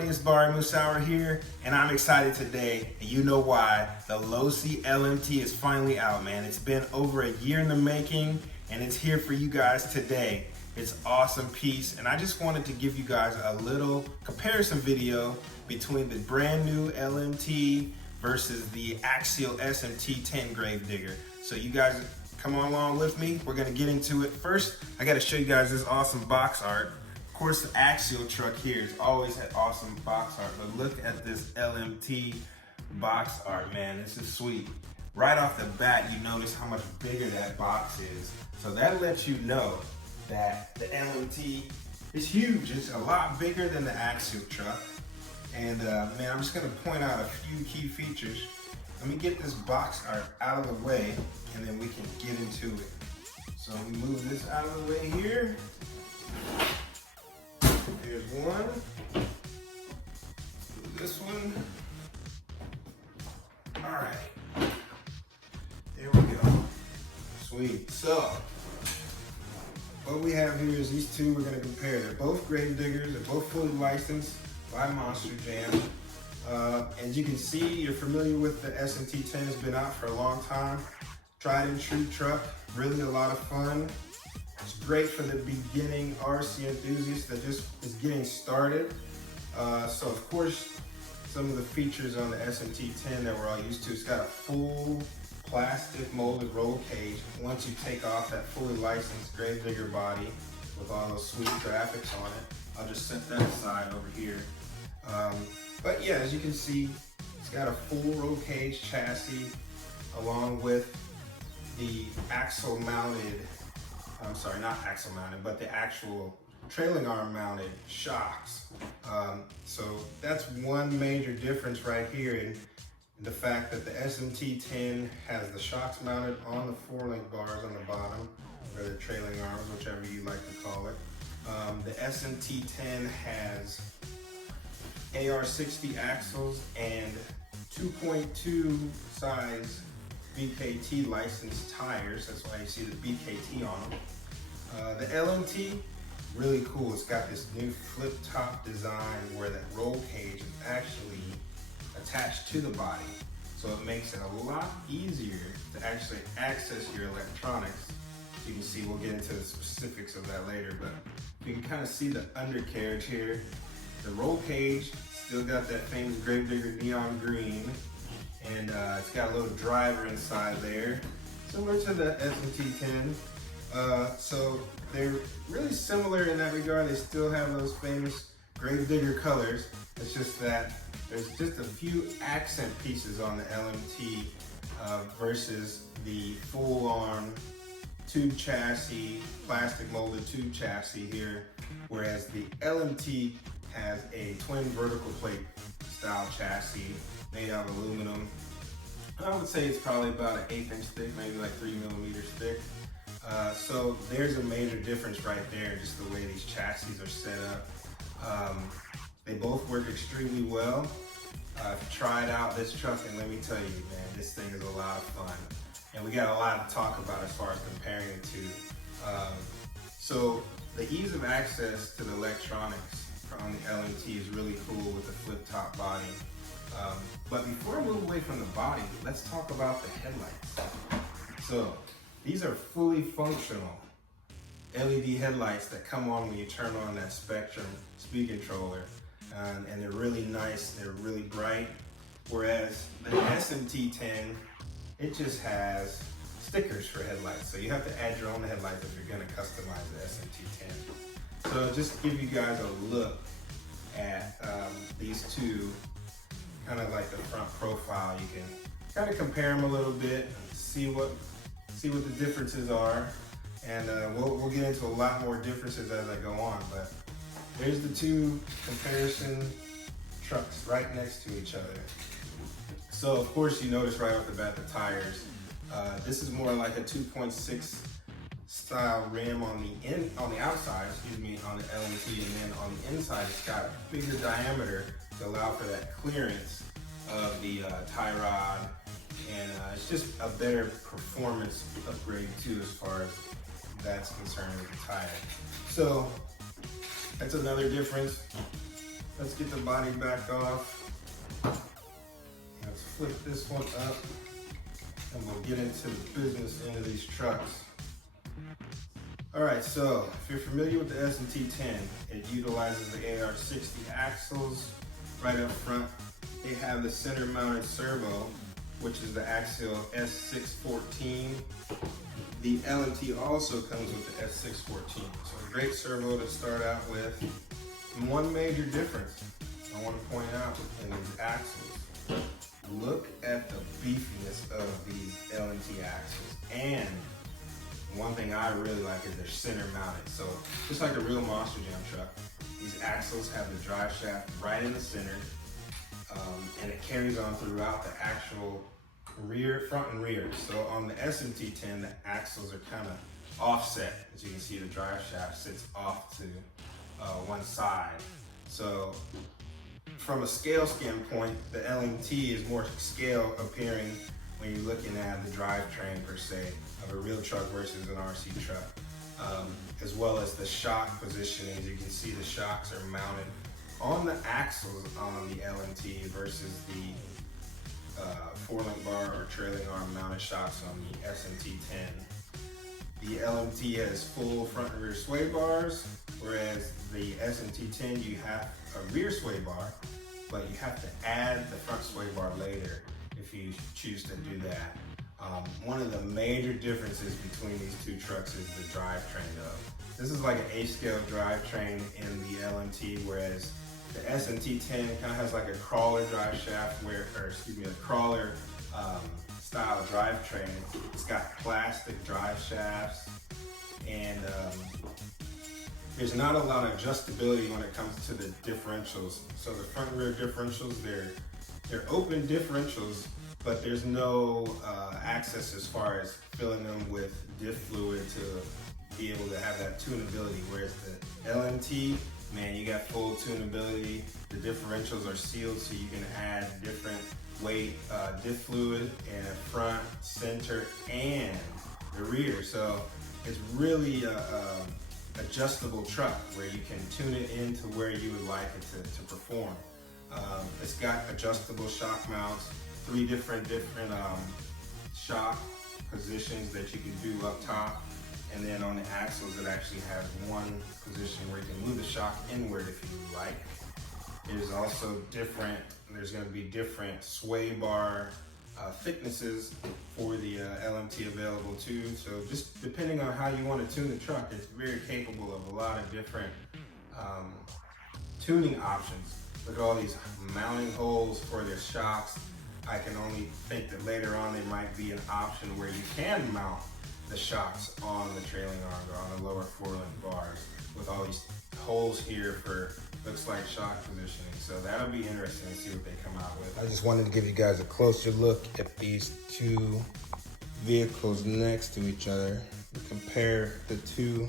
everybody, it's Barry Musauer here, and I'm excited today, and you know why. The Losi LMT is finally out, man. It's been over a year in the making, and it's here for you guys today. It's an awesome piece, and I just wanted to give you guys a little comparison video between the brand new LMT versus the Axial SMT10 Grave Digger. So you guys come on along with me. We're gonna get into it. First, I gotta show you guys this awesome box art. Of course, the Axial truck here has always had awesome box art, but look at this LMT box art, man. This is sweet. Right off the bat, you notice how much bigger that box is. So that lets you know that the LMT is huge. It's a lot bigger than the Axial truck. And man, I'm just gonna point out a few key features. Let me get this box art out of the way, and then we can get into it. So we move this out of the way here. Here's one. This one. All right. There we go. Sweet. So what we have here is these two we're going to compare. They're both grave diggers. They're both fully licensed by Monster Jam. As you can see, you're familiar with the SMT10. It's been out for a long time. Tried and true truck. Really a lot of fun. It's great for the beginning RC enthusiast that just is getting started. So of course, some of the features on the SMT10 that we're all used to, it's got a full plastic molded roll cage. Once you take off that fully licensed grave digger body with all those sweet graphics on it, I'll just set that aside over here. But yeah, as you can see, it's got a full roll cage chassis along with the axle mounted, I'm sorry, not axle mounted, but the actual trailing arm mounted shocks. So that's one major difference right here in the fact that the SMT10 has the shocks mounted on the four-link bars on the bottom, or the trailing arms, whichever you like to call it. The SMT10 has AR60 axles and 2.2 size BKT licensed tires. That's why you see the BKT on them. The LMT, really cool. It's got this new flip top design where that roll cage is actually attached to the body. So it makes it a lot easier to actually access your electronics. You can see, we'll get into the specifics of that later, but you can kind of see the undercarriage here. The roll cage still got that famous Grave Digger neon green, and it's got a little driver inside there, similar to the SMT10. So they're really similar in that regard. They still have those famous Grave Digger colors. It's just that there's just a few accent pieces on the LMT versus the full-on tube chassis, plastic molded tube chassis here, whereas the LMT has a twin vertical plate style chassis made out of aluminum. I would say it's probably about an 1/8 inch thick, maybe like 3 millimeters thick. So there's a major difference right there, just the way these chassis are set up. They both work extremely well. I've tried out this truck, and let me tell you, man, this thing is a lot of fun. And we got a lot to talk about as far as comparing the two. So the ease of access to the electronics on the LMT is really cool with the flip top body. But before I move away from the body, let's talk about the headlights. So these are fully functional LED headlights that come on when you turn on that Spectrum speed controller. And they're really nice, they're really bright. Whereas the SMT10, it just has stickers for headlights. So you have to add your own headlights if you're gonna customize the SMT10. So just to give you guys a look at these two, kind of like the front profile, you can kind of compare them a little bit, see what the differences are. And we'll get into a lot more differences as I go on, but there's the two comparison trucks right next to each other. So of course you notice right off the bat the tires. This is more like a 2.6 style rim on the outside, on the LMT, and then on the inside it's got a bigger diameter to allow for that clearance of the tie rod, and it's just a better performance upgrade too as far as that's concerned with the tire. So that's another difference. Let's get the body back off. Let's flip this one up and we'll get into the business end of these trucks. All right, so if you're familiar with the SMT10, it utilizes the AR60 axles right up front. They have the center mounted servo, which is the Axial S614. The LMT also comes with the S614. So a great servo to start out with. And one major difference I want to point out in these axles, look at the beefiness of these LMT axles. And one thing I really like is they're center mounted. So just like a real Monster Jam truck, these axles have the drive shaft right in the center, and it carries on throughout the actual rear, front and rear. So on the SMT10, the axles are kind of offset. As you can see, the drive shaft sits off to one side. So from a scale standpoint, the LMT is more scale appearing when you're looking at the drivetrain per se of a real truck versus an RC truck, as well as the shock positioning. As you can see, the shocks are mounted on the axles on the LMT versus the four-link bar or trailing arm mounted shocks on the SMT10. The LMT has full front and rear sway bars, whereas the SMT10 you have a rear sway bar, but you have to add the front sway bar later if you choose to do that. One of the major differences between these two trucks is the drivetrain though. This is like an A-scale drivetrain in the LMT, whereas the SMT10 kind of has like a crawler drive shaft a crawler style drivetrain. It's got plastic drive shafts, and there's not a lot of adjustability when it comes to the differentials. So the front and rear differentials, they're open differentials, but there's no access as far as filling them with diff fluid to be able to have that tunability. Whereas the LMT, man, you got full tunability. The differentials are sealed so you can add different weight diff fluid in the front, center, and the rear. So it's really a adjustable truck where you can tune it into where you would like it to perform. It's got adjustable shock mounts, three different shock positions that you can do up top, and then on the axles it actually has one position where you can move the shock inward if you like. There's also there's going to be different sway bar thicknesses for the LMT available too. So just depending on how you want to tune the truck, it's very capable of a lot of different tuning options. Look at all these mounting holes for their shocks. I can only think that later on there might be an option where you can mount the shocks on the trailing arm or on the lower four-link bars with all these holes here for, looks like, shock positioning. So that'll be interesting to see what they come out with. I just wanted to give you guys a closer look at these two vehicles next to each other. Compare the two,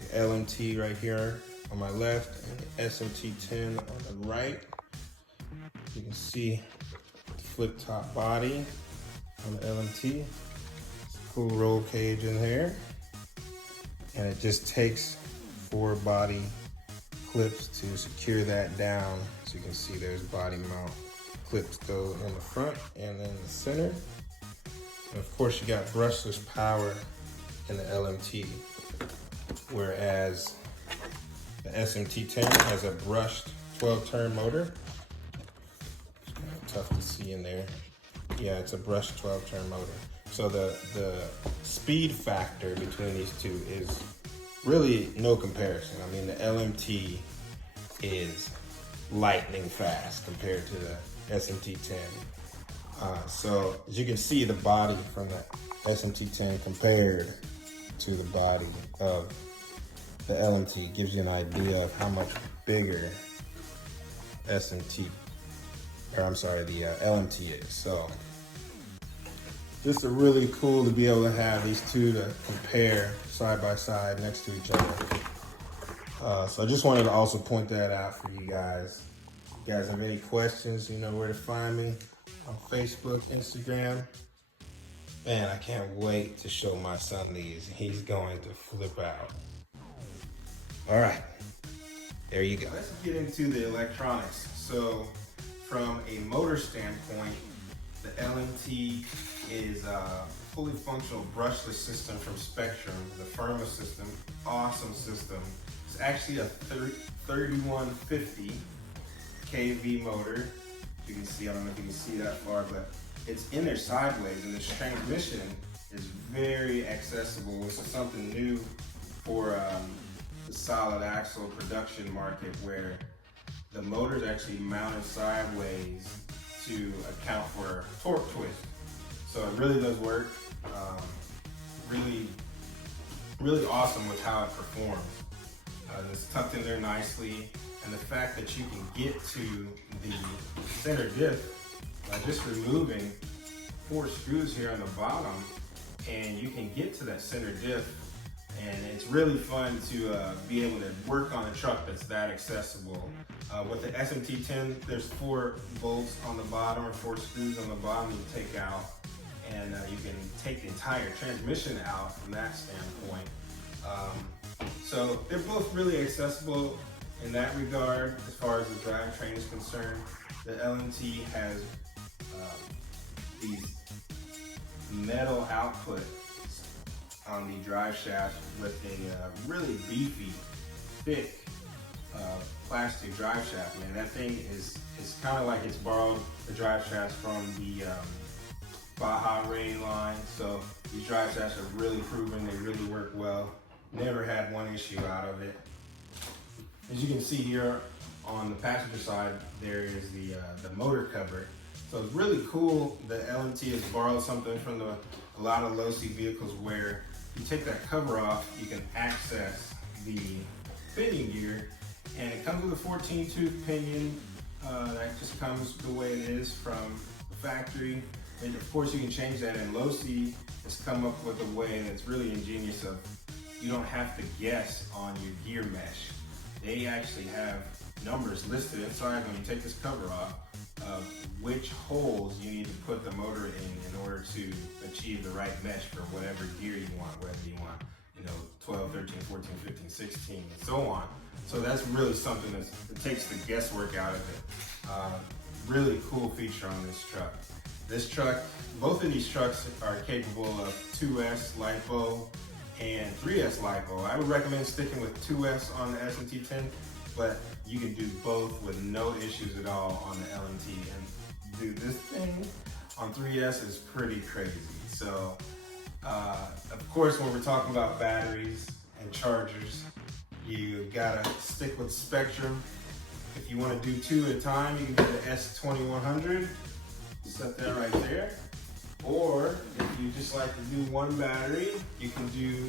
the LMT right here on my left and the SMT10 on the right. You can see the flip top body on the LMT. It's a cool roll cage in here. And it just takes 4 body clips to secure that down. So you can see there's body mount clips go in the front and in the center. And of course you got brushless power in the LMT, whereas the SMT10 has a brushed 12-turn motor. It's kind of tough to see in there. Yeah, it's a brushed 12-turn motor. So the speed factor between these two is really no comparison. I mean, the LMT is lightning fast compared to the SMT10. So as you can see, the body from the SMT10 compared to the body of the LMT gives you an idea of how much bigger the LMT is. So just really cool to be able to have these two to compare side by side next to each other. So I just wanted to also point that out for you guys. If you guys have any questions, you know where to find me on Facebook, Instagram. Man, I can't wait to show my son these. He's going to flip out. All right. There you go. Let's get into the electronics. So from a motor standpoint, the LMT is a fully functional brushless system from Spectrum, the Firma system. Awesome system. It's actually a 3150 kV motor. You can see, I don't know if you can see that far, but it's in there sideways, and this transmission is very accessible. This is something new for the solid axle production market, where the motor is actually mounted sideways to account for torque twist. So it really does work. Really awesome with how it performs. It's tucked in there nicely, and the fact that you can get to the center diff by just removing 4 screws here on the bottom, and you can get to that center diff, and it's really fun to be able to work on a truck that's that accessible. With the SMT10, there's 4 bolts on the bottom, or 4 screws on the bottom you take out, and you can take the entire transmission out from that standpoint. So they're both really accessible in that regard as far as the drivetrain is concerned. The LMT has these metal outputs on the drive shaft with a really beefy, thick plastic drive shaft. Man, that thing is kind of like it's borrowed the drive shafts from the Baja Ray line. So these drive shafts are really proven, they really work well. Never had one issue out of it. As you can see here on the passenger side, there is the motor cover. So it's really cool. The LMT has borrowed something from a lot of Losi vehicles, where you take that cover off, you can access the pinion gear, and it comes with a 14-tooth pinion that just comes the way it is from the factory. And of course you can change that, and Losi has come up with a way that's really ingenious of you don't have to guess on your gear mesh. They actually have numbers listed inside when you take this cover off of which holes you need to put the motor in order to achieve the right mesh for whatever gear you want, whether you want, 12, 13, 14, 15, 16, and so on. So that's really something that takes the guesswork out of it. Really cool feature on this truck. This truck, both of these trucks are capable of 2S LiPo and 3S LiPo. I would recommend sticking with 2S on the SMT10, but you can do both with no issues at all on the LMT. And dude, this thing on 3S is pretty crazy. So, of course, when we're talking about batteries and chargers, you gotta stick with Spectrum. If you want to do 2 at a time, you can do the S2100. Set that right there. Or if you just like to do 1 battery, you can do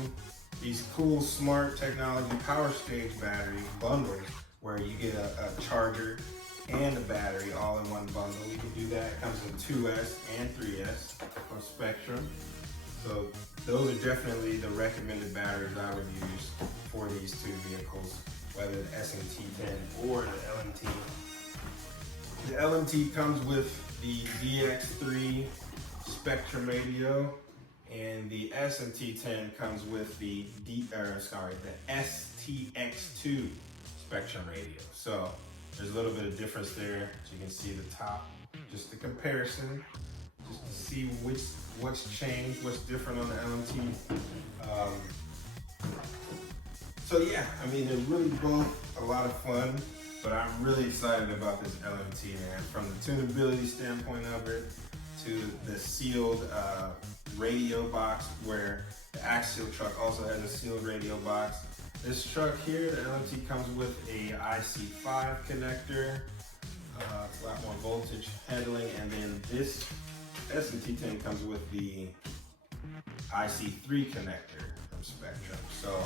these cool smart technology power stage battery bundles, where you get a charger and a battery all in one bundle. You can do that. It comes in 2S and 3S from Spectrum. So those are definitely the recommended batteries I would use for these 2 vehicles, whether the SMT10 or the LMT. The LMT comes with the DX3 Spectrum radio, and the SMT10 comes with the STX2 Spectrum radio. So there's a little bit of difference there. So you can see the top, just the comparison, just to see what's changed, what's different on the LMT. So yeah, I mean, they're really both a lot of fun, but I'm really excited about this LMT, man. From the tunability standpoint of it, to the sealed radio box, where the Axial truck also has a sealed radio box. This truck here, the LMT, comes with a IC5 connector. It's a lot more voltage handling, and then this SMT10 comes with the IC3 connector from Spectrum. So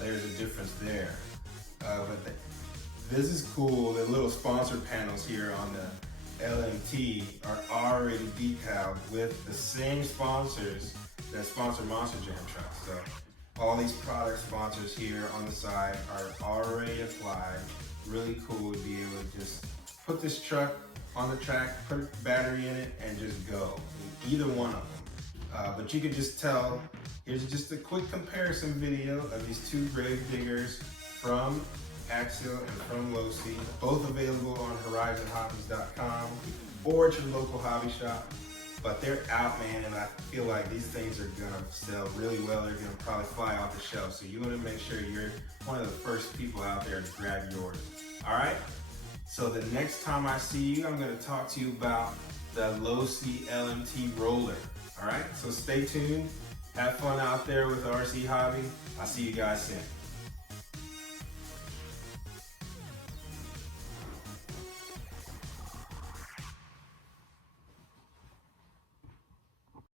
there's a difference there. But this is cool. The little sponsor panels here on the LMT are already decaled with the same sponsors that sponsor Monster Jam trucks. So all these product sponsors here on the side are already applied. Really cool to be able to just put this truck on the track, put a battery in it, and just go. Either one of them. But you can just tell, here's just a quick comparison video of these 2 grave diggers from Axial and from Losi, both available on horizonhobbies.com or at your local hobby shop. But they're out, man, and I feel like these things are gonna sell really well. They're gonna probably fly off the shelf. So you wanna make sure you're one of the first people out there to grab yours. All right? So the next time I see you, I'm gonna talk to you about the Losi LMT roller. All right? So stay tuned. Have fun out there with RC Hobby. I'll see you guys soon.